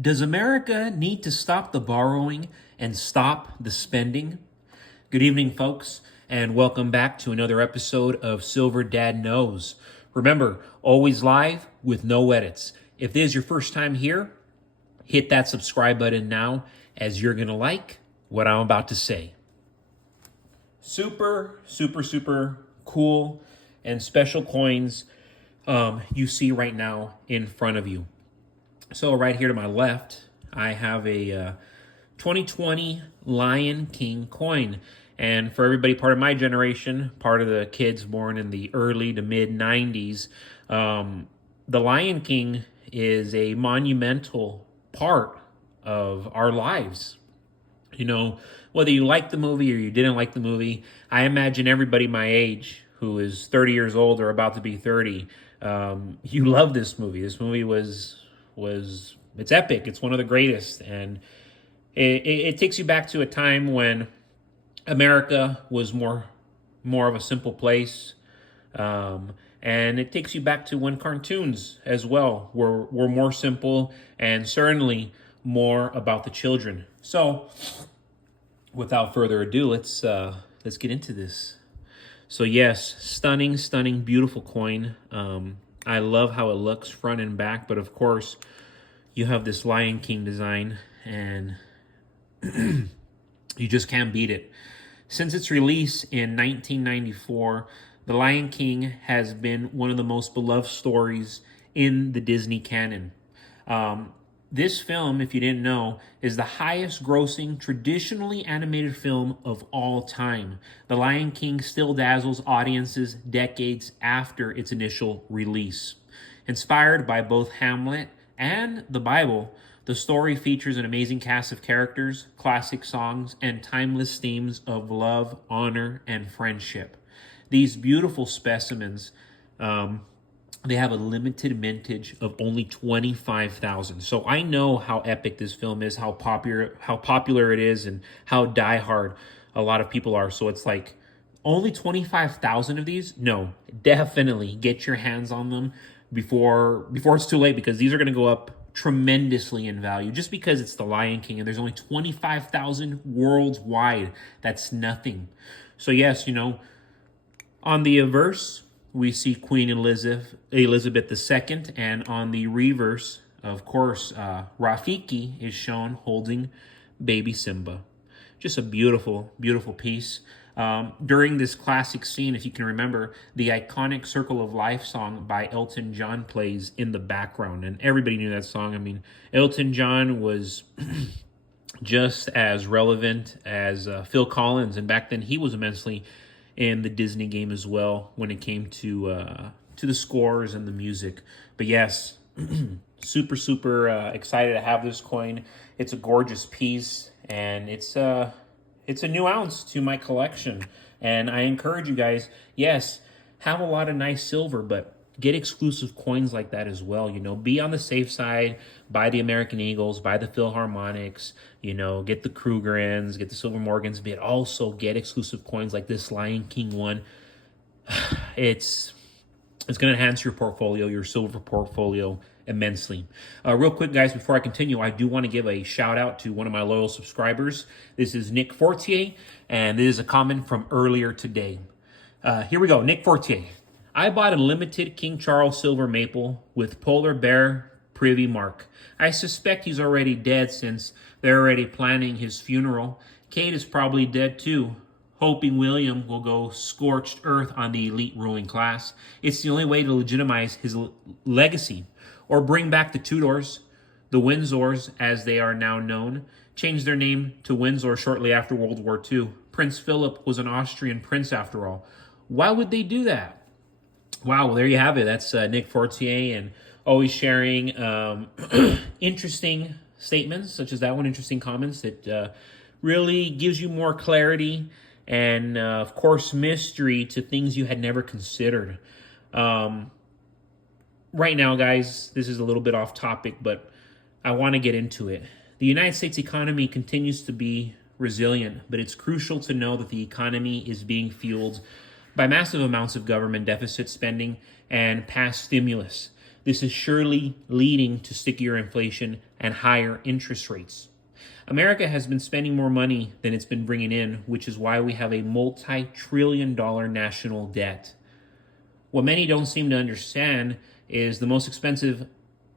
Does America need to stop the borrowing and stop the spending? Good evening, folks, and welcome back to another episode of Silver Dad Knows. Remember, always live with no edits. If this is your first time here, hit that subscribe button now, as you're going to like what I'm about to say. Super cool and special coins you see right now in front of you. So right here to my left, I have a 2020 Lion King coin. And for everybody part of my generation, part of the kids born in the early to mid 90s, the Lion King is a monumental part of our lives. You know, whether you like the movie or you didn't like the movie, I imagine everybody my age who is 30 years old or about to be 30, you love this movie. This movie was it's epic. It's one of the greatest, and it takes you back to a time when America was more of a simple place, and it takes you back to when cartoons as well were more simple and certainly more about the children. So, without further ado, let's get into this. So yes, stunning, beautiful coin. I love how it looks front and back, but of course, you have this Lion King design, and you just can't beat it. Since its release in 1994, The Lion King has been one of the most beloved stories in the Disney canon. This film, if you didn't know, is the highest grossing traditionally animated film of all time. The Lion King still dazzles audiences decades after its initial release. Inspired by both Hamlet and the Bible, the story features an amazing cast of characters, classic songs, and timeless themes of love, honor, and friendship. These beautiful specimens, they have a limited mintage of only 25,000. So I know how epic this film is, how popular it is, and how diehard a lot of people are. So it's like only 25,000 of these? No, definitely get your hands on them before it's too late, because these are going to go up tremendously in value just because it's the Lion King and there's only 25,000 worldwide. That's nothing. So yes, on the averse, we see Queen Elizabeth II, and on the reverse, of course, Rafiki is shown holding baby Simba. Just a beautiful piece. During this classic scene, if you can remember, the iconic Circle of Life song by Elton John plays in the background, and everybody knew that song. I mean, Elton John was just as relevant as Phil Collins, and back then he was immensely in the Disney game as well when it came to the scores and the music. But yes, super excited to have this coin. It's a gorgeous piece, and it's a new ounce to my collection. And I encourage you guys, yes, have a lot of nice silver, but get exclusive coins like that as well. Be on the safe side. Buy the American Eagles, buy the Philharmonics, get the Krugerrands, get the Silver Morgans, but also get exclusive coins like this Lion King one. It's going to enhance your portfolio, your silver portfolio, immensely. Real quick, guys, before I continue, I do want to give a shout out to one of my loyal subscribers. This is Nick Fortier, and this is a comment from earlier today. Here we go. Nick Fortier. I bought a limited King Charles silver maple with polar bear privy mark. I suspect he's already dead since they're already planning his funeral. Kate is probably dead too, hoping William will go scorched earth on the elite ruling class. It's the only way to legitimize his legacy. Or bring back the Tudors, the Windsors as they are now known. Changed their name to Windsor shortly after World War II. Prince Philip was an Austrian prince after all. Why would they do that? Wow, well, there you have it. That's Nick Fortier, and always sharing interesting statements, such as that one, interesting comments that really gives you more clarity and, of course, mystery to things you had never considered. Right now, guys, this is a little bit off topic, but I want to get into it. The United States economy continues to be resilient, but it's crucial to know that the economy is being fueled by massive amounts of government deficit spending and past stimulus. This is surely leading to stickier inflation and higher interest rates. America has been spending more money than it's been bringing in, which is why we have a multi-trillion-dollar national debt. What many don't seem to understand is the most expensive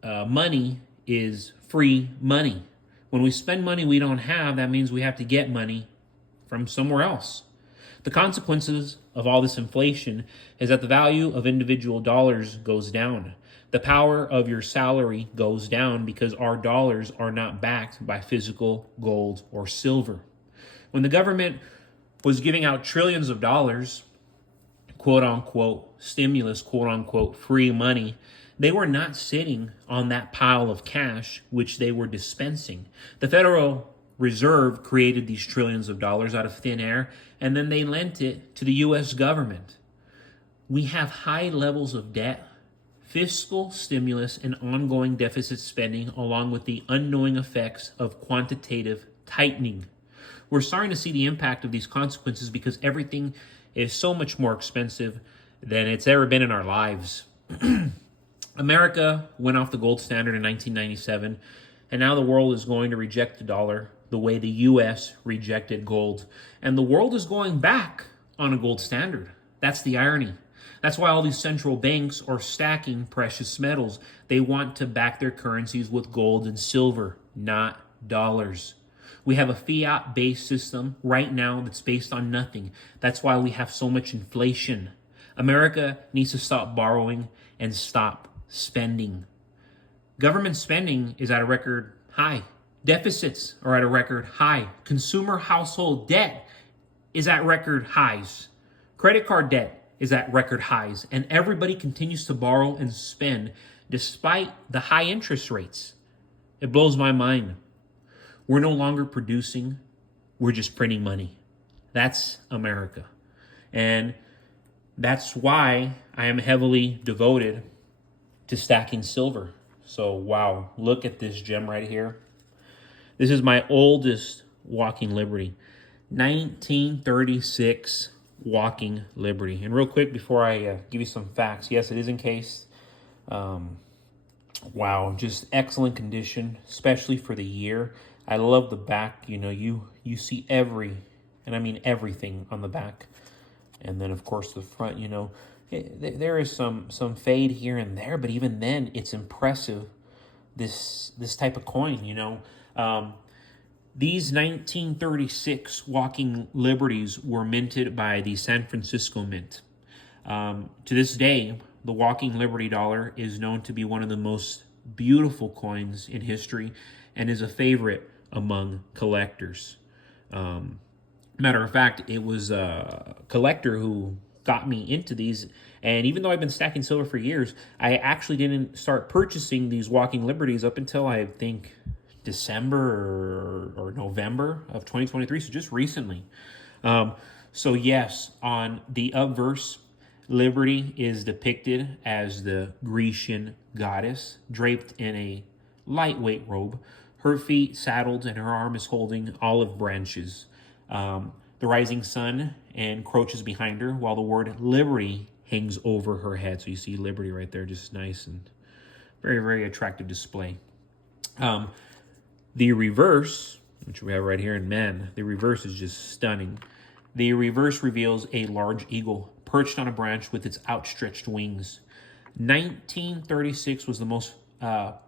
money is free money. When we spend money we don't have, that means we have to get money from somewhere else. The consequences of all this inflation is that the value of individual dollars goes down. The power of your salary goes down because our dollars are not backed by physical gold or silver. When the government was giving out trillions of dollars, quote unquote stimulus, quote unquote free money, they were not sitting on that pile of cash which they were dispensing. The Federal Reserve created these trillions of dollars out of thin air, and then they lent it to the U.S. government. We have high levels of debt, fiscal stimulus, and ongoing deficit spending, along with the unknowing effects of quantitative tightening. We're starting to see the impact of these consequences because everything is so much more expensive than it's ever been in our lives. America went off the gold standard in 1997, and now the world is going to reject the dollar the way the U.S. rejected gold. And the world is going back on a gold standard. That's the irony. That's why all these central banks are stacking precious metals. They want to back their currencies with gold and silver, not dollars. We have a fiat-based system right now that's based on nothing. That's why we have so much inflation. America needs to stop borrowing and stop spending. Government spending is at a record high. Deficits are at a record high. Consumer household debt is at record highs. Credit card debt is at record highs. And everybody continues to borrow and spend despite the high interest rates. It blows my mind. We're no longer producing. We're just printing money. That's America. And that's why I am heavily devoted to stacking silver. So, wow, look at this gem right here. This is my oldest Walking Liberty, 1936 Walking Liberty. And real quick, before I give you some facts, yes, it is encased. Wow, just excellent condition, especially for the year. I love the back. You know, you see every, and I mean everything on the back. And then, of course, the front, you know, there is some fade here and there, but even then, it's impressive, this type of coin, you know. These 1936 Walking Liberties were minted by the San Francisco Mint. To this day, the Walking Liberty dollar is known to be one of the most beautiful coins in history and is a favorite among collectors. Matter of fact, it was a collector who got me into these. And even though I've been stacking silver for years, I actually didn't start purchasing these Walking Liberties up until I think December or November of 2023, so just recently. So yes, on the obverse, Liberty is depicted as the Grecian goddess, draped in a lightweight robe, her feet saddled, and her arm is holding olive branches. The rising sun encroaches behind her, while the word Liberty hangs over her head. So you see Liberty right there, just nice and very, very attractive display. The reverse, which we have right here, and man, the reverse is just stunning. The reverse reveals a large eagle perched on a branch with its outstretched wings. 1936 was the most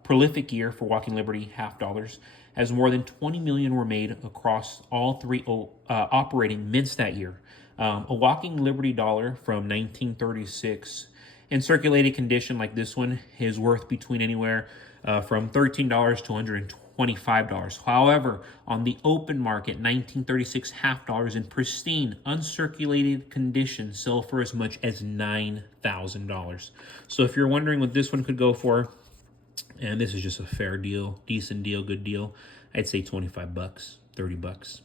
prolific year for Walking Liberty half dollars, as more than 20 million were made across all three operating mints that year. A Walking Liberty dollar from 1936 in circulated condition like this one is worth between anywhere from $13 to $125. However, on the open market, 1936 half dollars in pristine, uncirculated condition sell for as much as $9,000. So if you're wondering what this one could go for, and this is just a fair deal, decent deal, good deal, I'd say $25, $30,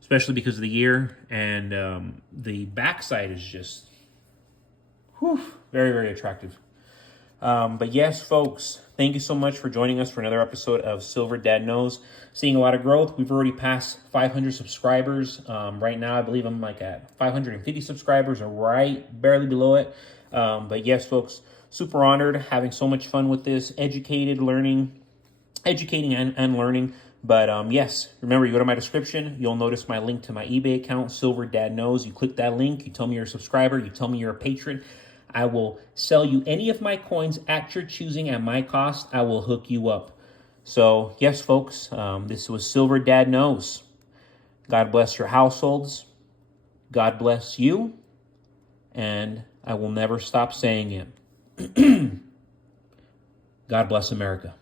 especially because of the year. And the backside is just very, very attractive. But yes, folks, thank you so much for joining us for another episode of Silver Dad Knows. Seeing a lot of growth. We've already passed 500 subscribers. Right now, I believe I'm like at 550 subscribers or right barely below it. But yes, folks, Super honored, having so much fun with this, educating and learning. But yes, remember, you go to my description, you'll notice my link to my eBay account, Silver Dad Knows. You click that link, you tell me you're a subscriber, you tell me you're a patron. I will sell you any of my coins at your choosing at my cost. I will hook you up. So yes, folks, this was Silver Dad Knows. God bless your households. God bless you. And I will never stop saying it. God bless America.